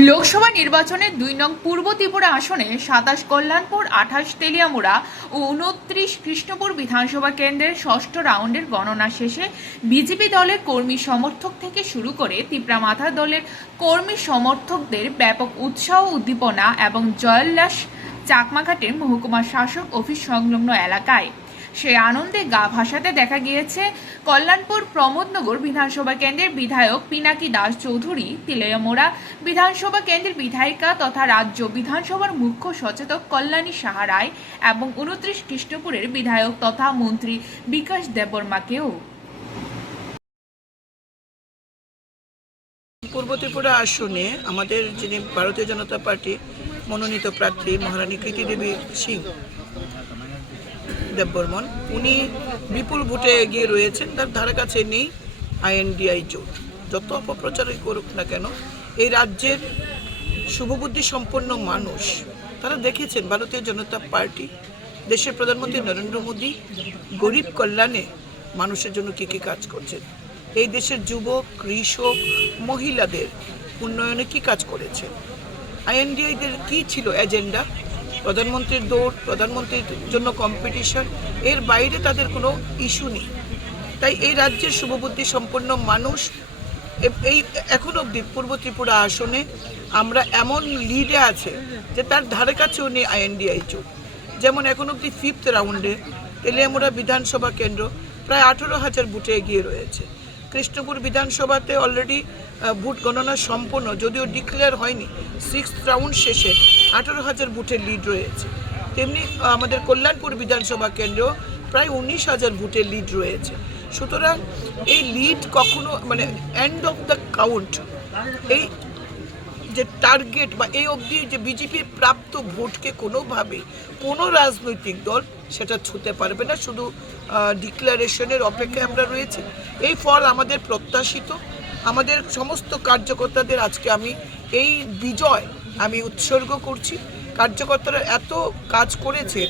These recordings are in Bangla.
লোকসভা নির্বাচনের দুই নং পূর্ব ত্রিপুরা আসনে সাতাশ কল্যাণপুর, আঠাশ তেলিয়ামুড়া ও উনত্রিশ কৃষ্ণপুর বিধানসভা কেন্দ্রের ষষ্ঠ রাউন্ডের গণনা শেষে বিজেপি দলের কর্মী সমর্থক থেকে শুরু করে তিপ্রামাথা দলের কর্মী সমর্থকদের ব্যাপক উৎসাহ, উদ্দীপনা এবং জয়োল্লাস চাকমাঘাটের মহকুমা শাসক অফিস সংলগ্ন এলাকায়। সেই আনন্দে গা ভাসাতে দেখা গিয়েছে কল্যাণপুর প্রমোদনগর বিধানসভা কেন্দ্রের বিধায়ক পিনাকি দাস চৌধুরী তিলয়মোড়া বিধানসভা কেন্দ্রের বিধায়িকা তথা রাজ্য বিধানসভার মুখ্য সচেতক কল্যাণী সাহা রায় এবং উনত্রিশ খ্রিস্টপুরের বিধায়ক তথা মন্ত্রী বিকাশ দেববর্মাকেও। পূর্ব ত্রিপুরা আসনে আমাদের যিনি ভারতীয় জনতা পার্টি মনোনীত প্রার্থী মহারানী কৃতি দেবী সিং দেববর্মন উনি বিপুল ভোটে এগিয়ে রয়েছেন, তার ধারে কাছে নেই আইএনডিআই জোট। যত অপপ্রচারই করুক না কেন, এই রাজ্যের শুভবুদ্ধি সম্পন্ন মানুষ, তারা দেখেছেন ভারতীয় জনতা পার্টি, দেশের প্রধানমন্ত্রী নরেন্দ্র মোদী গরিব কল্যাণে মানুষের জন্য কী কী কাজ করছেন। এই দেশের যুবক, কৃষক, মহিলাদের উন্নয়নে কি কাজ করেছে আইএনডিআইদের কি ছিল এজেন্ডা প্রধানমন্ত্রীর দৌড়, প্রধানমন্ত্রীর জন্য কম্পিটিশন এর বাইরে তাদের কোনো ইস্যু নেই। তাই এই রাজ্যের শুভবুদ্ধি সম্পন্ন মানুষ এই এখন অবধি পূর্ব ত্রিপুরা আসনে আমরা এমন লিডে আছে যে তার ধারে কাছেও নেই আইএনডিআই চোখ। যেমন এখন অবধি ফিফথ রাউন্ডে তেলিয়ামুড়া বিধানসভা কেন্দ্র প্রায় আঠেরো হাজার বুটে এগিয়ে রয়েছে। কৃষ্ণপুর বিধানসভাতে অলরেডি ভোট গণনা সম্পন্ন, যদিও ডিক্লেয়ার হয়নি। সিক্স রাউন্ড শেষে আঠেরো হাজার ভোটের লিড রয়েছে। তেমনি আমাদের কল্যাণপুর বিধানসভা কেন্দ্র প্রায় উনিশ হাজার ভোটের লিড রয়েছে। সুতরাং এই লিড কখনো মানে এন্ড অফ দ্য কাউন্ট এই যে টার্গেট বা এই অবধি যে বিজেপির প্রাপ্ত ভোটকে কোনোভাবে কোনো রাজনৈতিক দল সেটা ছুতে পারবে না। শুধু ডিক্লারেশনের অপেক্ষায় আমরা রয়েছি। এই ফল আমাদের প্রত্যাশিত। আমাদের সমস্ত কার্যকর্তাদের আজকে আমি এই বিজয় আমি উৎসর্গ করছি। কার্যকর্তারা এত কাজ করেছে,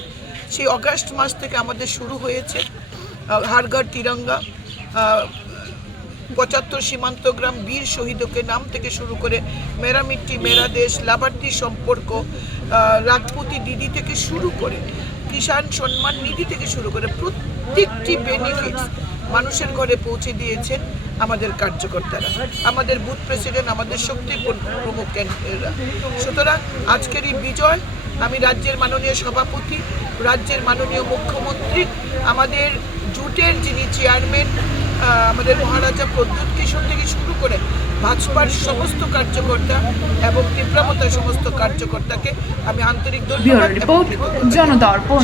সেই অগাস্ট মাস থেকে আমাদের শুরু হয়েছে। হারঘর তিরঙ্গা পঁচাত্তর সীমান্ত গ্রাম বীর শহীদকে নাম থেকে শুরু করে মেরা মিট্টি মেরা দেশ লাভার্থী সম্পর্ক রাজপুতি দিদি থেকে শুরু করে কিষাণ সম্মান নিধি থেকে শুরু করে প্রত্যেকটি বেনিফিটস মানুষের ঘরে পৌঁছে দিয়েছেন আমাদের কার্যকর্তারা। আমাদের বুথ প্রেসিডেন্ট আমাদের শক্তি প্র- প্রমুখ ক্যান্ডিডেটরা সুতরাং আজকের এই বিজয়, আমি রাজ্যের মাননীয় সভাপতি, রাজ্যের মাননীয় মুখ্যমন্ত্রী, আমাদের জুটের যিনি চেয়ারম্যান আমাদের মহারাজা প্রদ্যুৎ কিশোর থেকে শুরু করে ভাজপার সমস্ত কার্যকর্তা এবং তীব্রামতার সমস্ত কার্যকর্তাকে আমি আন্তরিক ধন্যবাদ জনদর্পণ।